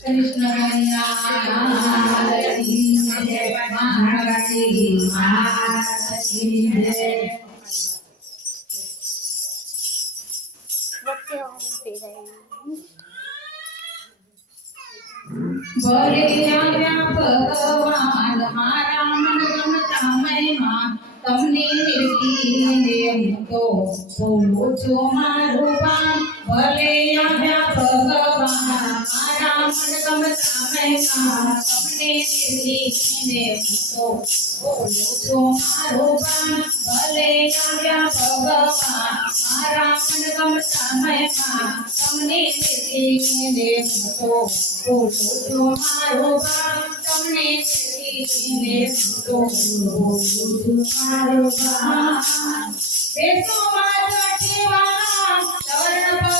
કૃષ્ણ કન્યા કી જય મહારાણી માતા કી જય વચ્ચે હું થઈ જાય ભલે આવ્યા ભગવાન મારા મનગમતા મહિમા તમને નિર્દીને હું તો બોલું છું મારું મારા મનગમતા મહિમા તમને નિર્દીને હું તો બોલું છું મારું કામ ભલે આવ્યા ભગવાન મારા મનગમતા મહિમા તમને નિર્દીને હું તો બોલું છું મારું કામ તમને નિર્દીને હું તો બોલું છું મારું કામ બેસો માતા કેવા ચરણ પગારું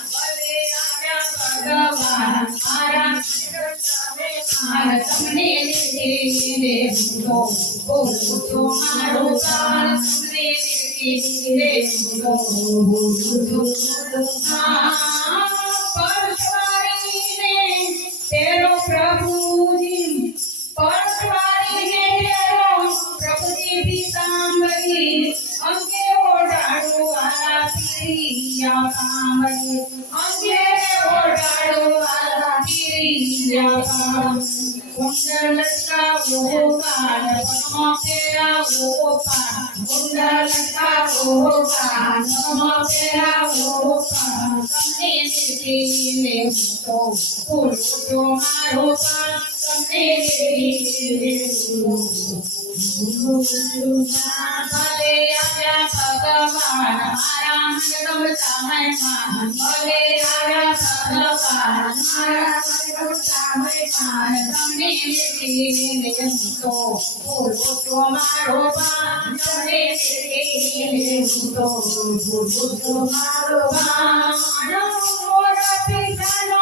Yeah. નમઃ ઓપા કુંડલકા ઓપા નમઃ ઓપા તમને દેવીને તો ફૂલો મારો પા તમને દેવીને भले आजा भगवान आराम करता मेहमान भले आजा भगवान आराम करता मेहमान तमने मेरे तो बोलो तो मारो बान तमने मेरे तो बोलो तो मारो बान मोरा पिता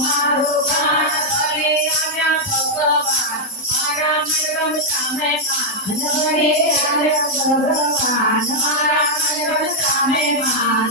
મારો બાપ મારા મરમ સામે માન સામે માન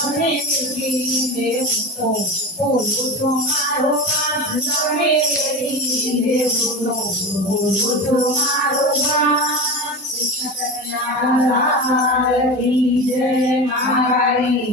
અને દીને તો તો મારો પાઠ નરે બોલો બોલો મારો પાઠ કૃષ્ણ કનૈયા હરી મારી